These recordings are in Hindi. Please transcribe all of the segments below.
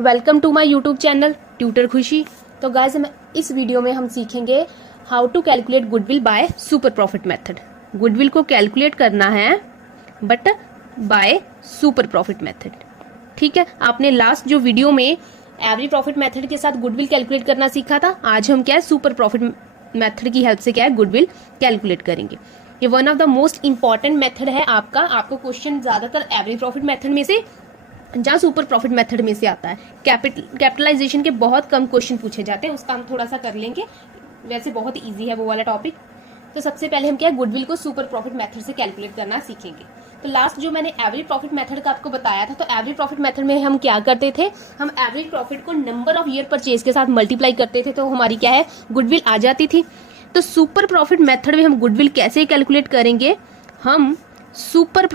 Welcome to my YouTube channel tutor Khushi. तो गाइस इस वीडियो में हम सीखेंगे how to calculate goodwill by super profit method. Goodwill को कैलकुलेट करना है but by super profit method. ठीक है, आपने लास्ट जो वीडियो में एवरेज प्रॉफिट मेथड के साथ गुडविल कैलकुलेट करना सीखा था। आज हम क्या है सुपर प्रॉफिट मेथड की हेल्प से क्या है गुडविल कैलकुलेट करेंगे। ये one of the most important method है आपका। आपको क्वेश्चन ज्यादातर एवरेज प्रॉफिट मेथड में से जहाँ सुपर प्रॉफिट मेथड में से आता है। कैपिटलाइजेशन के बहुत कम क्वेश्चन पूछे जाते हैं, उसका हम थोड़ा सा कर लेंगे। वैसे बहुत इजी है वो वाला टॉपिक। तो सबसे पहले हम क्या है गुडविल को सुपर प्रॉफिट मेथड से कैलकुलेट करना सीखेंगे। तो लास्ट जो मैंने एवरेज प्रॉफिट मेथड का आपको बताया था, तो एवरेज प्रॉफिट मेथड में हम क्या करते थे, हम एवरेज प्रॉफिट को नंबर ऑफ ईयर परचेज के साथ मल्टीप्लाई करते थे, तो हमारी क्या है गुडविल आ जाती थी। तो सुपर प्रॉफिट मेथड में हम गुडविल कैसे कैलकुलेट करेंगे, हम सुपर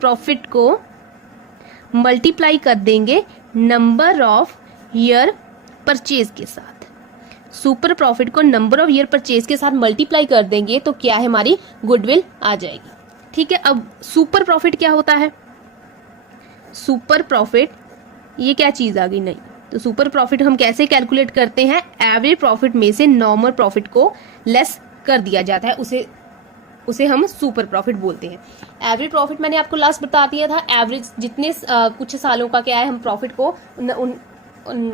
प्रॉफिट को मल्टीप्लाई कर देंगे नंबर ऑफ ईयर परचेज के साथ। सुपर प्रॉफिट को नंबर ऑफ ईयर परचेज के साथ मल्टीप्लाई कर देंगे तो क्या है हमारी गुडविल आ जाएगी। ठीक है, अब सुपर प्रॉफिट क्या होता है, सुपर प्रॉफिट ये क्या चीज आ गई, नहीं तो सुपर प्रॉफिट हम कैसे कैलकुलेट करते हैं, एवरेज प्रॉफिट में से नॉर्मल प्रॉफिट को लेस कर दिया जाता है, उसे हम सुपर प्रॉफिट बोलते हैं। एवरेज प्रॉफिट मैंने आपको लास्ट बता दिया था, एवरेज जितने कुछ सालों का क्या है हम प्रॉफिट को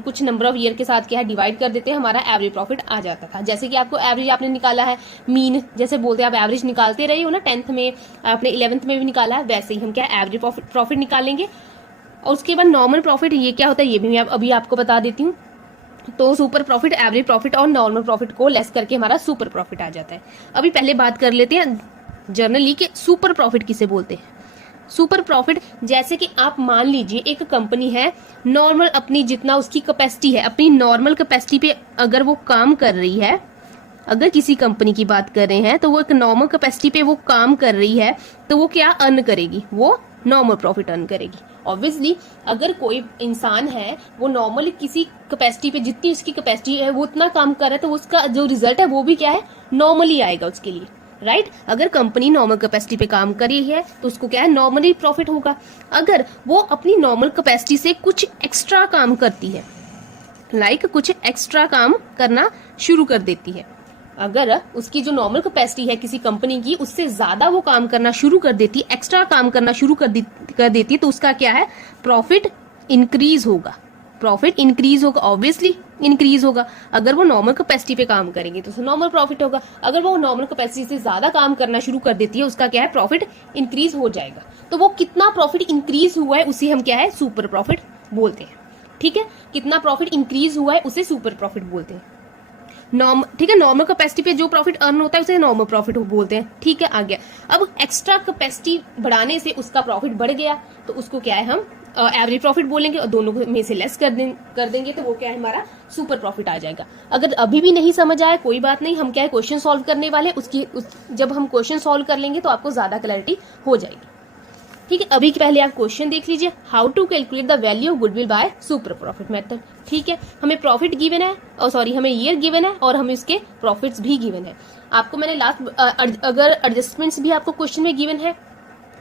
कुछ नंबर ऑफ ईयर के साथ क्या है डिवाइड कर देते हैं, हमारा एवरेज प्रॉफिट आ जाता था। जैसे कि आपको एवरेज आपने निकाला है, मीन जैसे बोलते हैं, आप एवरेज निकालते रहे हो ना, 10th में आपने 11th में भी निकाला है, वैसे ही हम क्या एवरेज प्रॉफिट निकालेंगे। और उसके बाद नॉर्मल प्रॉफिट ये क्या होता है ये भी मैं अभी आपको बता देती हूँ। तो सुपर प्रॉफिट एवरेज प्रॉफिट और नॉर्मल प्रॉफिट को लेस करके हमारा सुपर प्रॉफिट आ जाता है। अभी पहले बात कर लेते हैं जनरली कि सुपर प्रॉफिट किसे बोलते हैं। सुपर प्रॉफिट जैसे कि आप मान लीजिए एक कंपनी है, नॉर्मल अपनी जितना उसकी कैपेसिटी है, अपनी नॉर्मल कैपेसिटी पे अगर वो काम कर रही है, अगर किसी कंपनी की बात कर रहे हैं तो वो एक नॉर्मल कैपेसिटी पे वो काम कर रही है, तो वो क्या अर्न करेगी, वो नॉर्मल प्रॉफिट अर्न करेगी। ऑब्वियसली अगर कोई इंसान है वो नॉर्मल किसी कैपेसिटी पे जितनी उसकी कैपेसिटी है वो उतना काम कर रहा है, तो उसका जो रिजल्ट है वो भी क्या है नॉर्मली आएगा उसके लिए, राइट। अगर कंपनी नॉर्मल कैपेसिटी पे काम कर रही है तो उसको क्या है नॉर्मली प्रॉफिट होगा। अगर वो अपनी नॉर्मल कैपेसिटी से कुछ एक्स्ट्रा काम करती है, लाइक कुछ एक्स्ट्रा काम करना शुरू कर देती है, अगर उसकी जो नॉर्मल कैपेसिटी है किसी कंपनी की उससे ज्यादा वो काम करना शुरू कर देती है, एक्स्ट्रा काम करना शुरू कर देती है, तो उसका क्या है प्रॉफिट इंक्रीज होगा। प्रॉफिट इंक्रीज होगा, ऑब्वियसली इंक्रीज होगा। अगर वो नॉर्मल कैपेसिटी पे काम करेंगे तो नॉर्मल प्रॉफिट होगा। अगर वो नॉर्मल कैपेसिटी से ज्यादा काम करना शुरू कर देती है, उसका क्या है प्रॉफिट इंक्रीज हो जाएगा। तो वो कितना प्रॉफिट इंक्रीज हुआ है उसे हम क्या है सुपर प्रॉफिट बोलते हैं। ठीक है, कितना प्रॉफिट इंक्रीज हुआ है उसे सुपर प्रॉफिट बोलते हैं। ठीक है, नॉर्मल कैपेसिटी पे जो प्रॉफिट अर्न होता है उसे नॉर्मल प्रॉफिट बोलते हैं। ठीक है, आ गया। अब एक्स्ट्रा कैपेसिटी बढ़ाने से उसका प्रॉफिट बढ़ गया तो उसको क्या है हम एवरेज प्रॉफिट बोलेंगे, और दोनों में से लेस कर देंगे तो वो क्या है हमारा सुपर प्रॉफिट आ जाएगा। अगर अभी भी नहीं समझ आया कोई बात नहीं, हम क्या है क्वेश्चन सॉल्व करने वाले, जब हम क्वेश्चन सॉल्व कर लेंगे तो आपको ज्यादा क्लैरिटी हो जाएगी। ठीक है, अभी पहले आप क्वेश्चन देख लीजिए, how to calculate the value of goodwill by super profit method. ठीक है, हमें प्रॉफिट गिवन है और हमें ईयर गिवन है और हमें इसके प्रॉफिट्स भी गिवन है। आपको मैंने लास्ट अगर एडजस्टमेंट्स भी आपको क्वेश्चन में गिवन है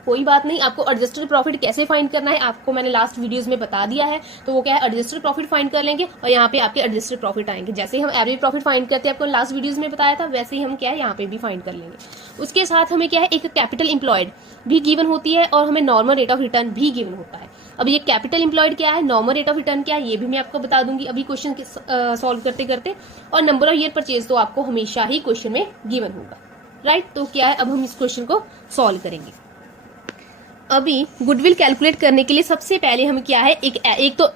कोई बात नहीं, आपको एडजस्टेड प्रॉफिट कैसे फाइंड करना है आपको मैंने लास्ट वीडियोस में बता दिया है। तो वो क्या है एडजस्टेड प्रॉफिट फाइंड कर लेंगे और यहाँ पे आपके एडजस्टेड प्रॉफिट आएंगे। जैसे ही हम एवरेज प्रॉफिट फाइंड करते हैं आपको लास्ट वीडियोस में बताया था, वैसे ही हम क्या है यहाँ पे भी फाइंड कर लेंगे। उसके साथ हमें क्या है एक कैपिटल एम्प्लॉयड भी गिवन होती है और हमें नॉर्मल रेट ऑफ रिटर्न भी गिवन होता है। अब ये कैपिटल एम्प्लॉयड क्या है, नॉर्मल रेट ऑफ रिटर्न क्या है, ये भी मैं आपको बता दूंगी अभी क्वेश्चन सॉल्व करते करते। और नंबर ऑफ ईयर परचेज तो आपको हमेशा ही क्वेश्चन में गिवन होगा, राइट। तो क्या है अब हम इस क्वेश्चन को सॉल्व करेंगे। अभी गुडविल कैलकुलेट करने के लिए सबसे पहले हम क्या है एक तो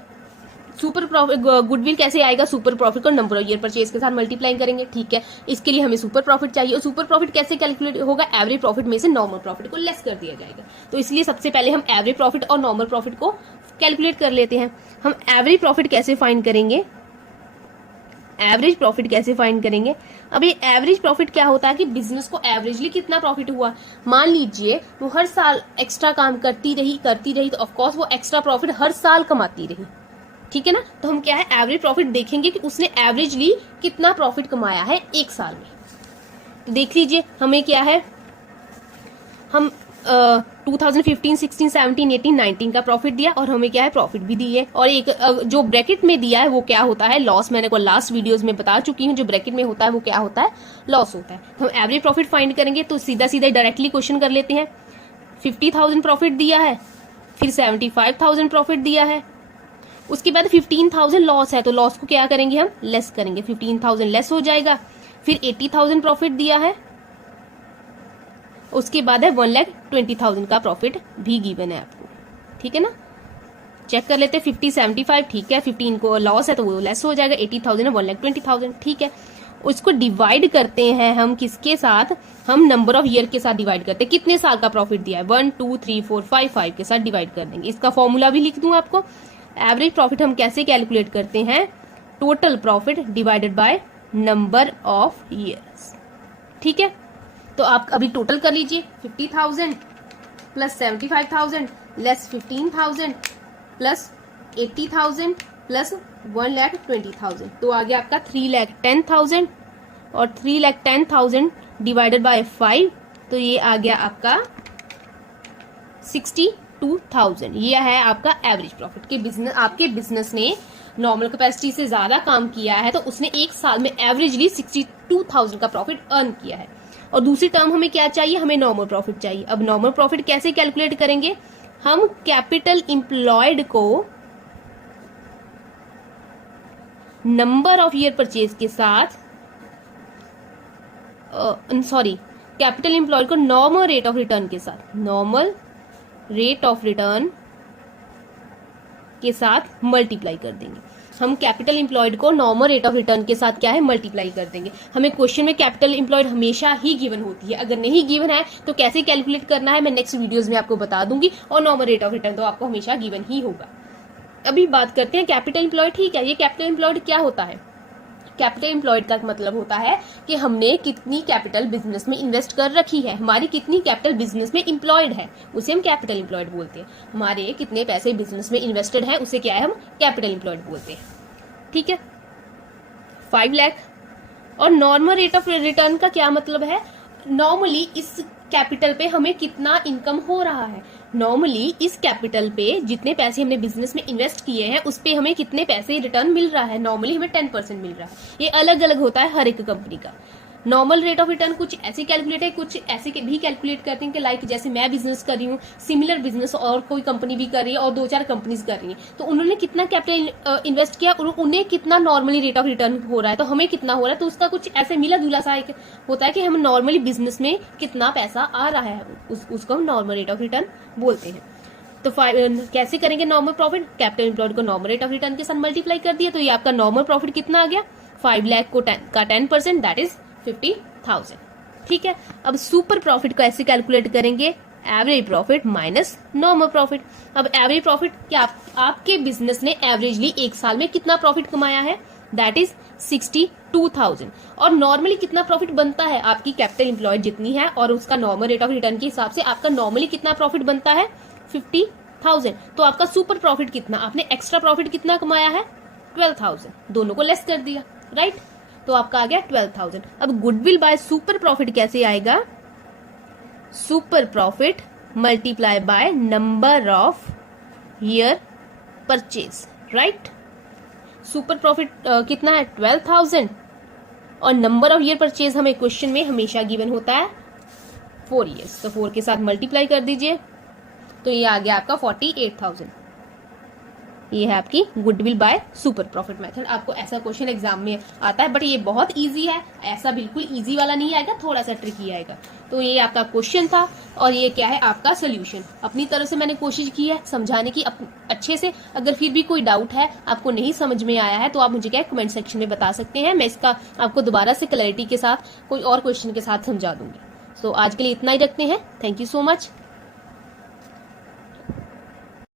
सुपर प्रॉफिट, गुडविल कैसे आएगा, सुपर प्रॉफिट को नंबर ऑफ ईयर परचेज के साथ मल्टीप्लाई करेंगे। ठीक है, इसके लिए हमें सुपर प्रॉफिट चाहिए और सुपर प्रॉफिट कैसे कैलकुलेट होगा, एवरेज प्रॉफिट में से नॉर्मल प्रॉफिट को लेस कर दिया जाएगा। तो इसलिए सबसे पहले हम एवरेज प्रॉफिट और नॉर्मल प्रॉफिट को कैलकुलेट कर लेते हैं। हम एवरेज प्रॉफिट कैसे फाइंड करेंगे, एवरेज प्रॉफिट कैसे फाइंड करेंगे। अब ये एवरेज प्रॉफिट क्या होता है कि बिजनेस को एवरेजली कितना प्रॉफिट हुआ। मान लीजिए वो हर साल एक्स्ट्रा काम करती रही तो ऑफकोर्स वो एक्स्ट्रा प्रॉफिट हर साल कमाती रही। ठीक है ना, तो हम क्या है एवरेज प्रॉफिट देखेंगे कि उसने एवरेजली कितना प्रॉफिट कमाया है एक साल में। तो देख लीजिए हमें क्या है, हम 2015, 16, 17, 18, 19 का प्रॉफिट दिया और हमें क्या है प्रॉफिट भी दी है। और एक जो ब्रैकेट में दिया है वो क्या होता है लॉस। मैंने को लास्ट वीडियोस में बता चुकी हूँ, जो ब्रैकेट में होता है वो क्या होता है लॉस होता है। तो हम एवरेज प्रॉफिट फाइंड करेंगे तो सीधा सीधा डायरेक्टली क्वेश्चन कर लेते हैं। 50,000 प्रॉफिट दिया है, फिर 75,000 प्रॉफिट दिया है, उसके बाद 15,000 लॉस है, तो लॉस को क्या करेंगे हम लेस करेंगे, 15,000 लेस हो जाएगा। फिर 80,000 प्रॉफिट दिया है, उसके बाद है 1,20,000 का प्रॉफिट भी गिवन है आपको, ठीक है ना। चेक कर लेते हैं 50, 75 ठीक है, 15 को लॉस है तो वो लेस हो जाएगा, 80,000 है 1,20,000 ठीक है। उसको डिवाइड करते हैं हम किसके साथ, हम नंबर ऑफ ईयर के साथ डिवाइड करते हैं। कितने साल का प्रॉफिट दिया है 1, 2, 3, 4, 5 के साथ डिवाइड कर देंगे। इसका फॉर्मूला भी लिख दूं आपको। एवरेज प्रॉफिट हम कैसे कैलकुलेट करते हैं, total profit divided by number of years, ठीक है। तो आप अभी टोटल कर लीजिए, 50,000 प्लस 75,000 लेस 15,000 प्लस 80,000 प्लस 1,20,000, तो आ गया आपका 3,10,000 और 3,10,000 डिवाइडेड बाय 5, तो ये आ गया आपका 62,000। ये है आपका एवरेज प्रॉफिट के बिजनेस। आपके बिजनेस ने नॉर्मल कैपेसिटी से ज्यादा काम किया है तो उसने एक साल में एवरेजली 62,000 का प्रॉफिट अर्न किया है। और दूसरी टर्म हमें क्या चाहिए, हमें नॉर्मल प्रॉफिट चाहिए। अब नॉर्मल प्रॉफिट कैसे कैलकुलेट करेंगे, हम कैपिटल एम्प्लॉयड को नंबर ऑफ ईयर परचेज के साथ कैपिटल एम्प्लॉयड को नॉर्मल रेट ऑफ रिटर्न के साथ, नॉर्मल रेट ऑफ रिटर्न के साथ मल्टीप्लाई कर देंगे। हम कैपिटल एम्प्लॉयड को नॉर्मल रेट ऑफ रिटर्न के साथ क्या है मल्टीप्लाई कर देंगे। हमें क्वेश्चन में कैपिटल एम्प्लॉयड हमेशा ही गिवन होती है, अगर नहीं गिवन है तो कैसे कैलकुलेट करना है मैं नेक्स्ट वीडियोस में आपको बता दूंगी। और नॉर्मल रेट ऑफ रिटर्न तो आपको हमेशा गिवन ही होगा। अभी बात करते हैं कैपिटल एम्प्लॉयड, ठीक है। ये कैपिटल एम्प्लॉयड क्या होता है, कैपिटल एम्प्लॉयड का मतलब होता है कि हमने कितनी कैपिटल बिजनेस में इन्वेस्ट कर रखी है, हमारी कितनी कैपिटल बिजनेस में एम्प्लॉयड है, उसे हम कैपिटल एम्प्लॉयड बोलते हैं। हमारे कितने पैसे बिजनेस में इन्वेस्टेड है उसे क्या है हम कैपिटल एम्प्लॉयड बोलते हैं, ठीक है। 5 लाख। और नॉर्मल रेट ऑफ रिटर्न का क्या मतलब है, नॉर्मली इस कैपिटल पे हमें कितना इनकम हो रहा है, नॉर्मली इस कैपिटल पे जितने पैसे हमने बिजनेस में इन्वेस्ट किए हैं उस पे हमें कितने पैसे रिटर्न मिल रहा है। नॉर्मली हमें 10% मिल रहा है, ये अलग अलग होता है हर एक कंपनी का। नॉर्मल रेट ऑफ रिटर्न कुछ ऐसे कैलकुलेट है, कुछ ऐसे भी कैलकुलेट करते हैं कि लाइक जैसे मैं बिजनेस कर रही हूँ, सिमिलर बिजनेस और कोई कंपनी भी कर रही है और 2-4 कंपनीज कर रही हैं, तो उन्होंने कितना कैपिटल इन्वेस्ट किया और उन्हें कितना नॉर्मली रेट ऑफ रिटर्न हो रहा है, तो हमें कितना हो रहा है। तो उसका कुछ ऐसे मिला जुला सा एक होता है कि हम नॉर्मली बिजनेस में कितना पैसा आ रहा है उसको हम नॉर्मल रेट ऑफ रिटर्न बोलते हैं। तो कैसे करेंगे नॉर्मल प्रॉफिट, कैपिटल एम्प्लॉयड को नॉर्मल रेट ऑफ रिटर्न के साथ मल्टीप्लाई कर दिया, तो ये आपका नॉर्मल प्रॉफिट कितना आ गया 5 लाख को 10% दैट इज 50,000, ठीक है। अब सुपर प्रॉफिट को ऐसे कैलकुलेट करेंगे, average profit minus normal profit. अब एवरेज प्रॉफिट क्या आपके बिजनेस ने एवरेजली एक साल में कितना प्रॉफिट कमाया है, दैट इज 62,000। और नॉर्मली कितना प्रॉफिट बनता है, आपकी कैपिटल एम्प्लॉयड जितनी है और उसका नॉर्मल रेट ऑफ रिटर्न के हिसाब से आपका नॉर्मली कितना प्रॉफिट बनता है 50,000। तो आपका सुपर प्रॉफिट कितना, आपने एक्स्ट्रा प्रॉफिट कितना कमाया है 12,000, दोनों को लेस कर दिया, राइट। तो आपका आ गया 12,000। अब गुडविल बाय सुपर प्रॉफिट कैसे आएगा, super profit multiply by number of year purchase, right. Super profit कितना है 12,000 और नंबर ऑफ ईयर परचेज हमें क्वेश्चन में हमेशा गिवन होता है 4 ईयर्स, तो 4 के साथ मल्टीप्लाई कर दीजिए तो ये आ गया आपका 48,000। ये है आपकी goodwill by super profit method. आपको ऐसा क्वेश्चन एग्जाम में आता है बट ये बहुत इजी है, ऐसा बिल्कुल इजी वाला नहीं आएगा, थोड़ा सा ट्रिकी आएगा। तो ये आपका क्वेश्चन था और ये क्या है आपका सोल्यूशन। अपनी तरफ से मैंने कोशिश की है समझाने की अच्छे से। अगर फिर भी कोई डाउट है, आपको नहीं समझ में आया है, तो आप मुझे क्या कमेंट सेक्शन में बता सकते हैं, मैं इसका आपको दोबारा से क्लैरिटी के साथ कोई और क्वेश्चन के साथ समझा दूंगी। तो आज के लिए इतना ही रखते हैं। Thank you so much.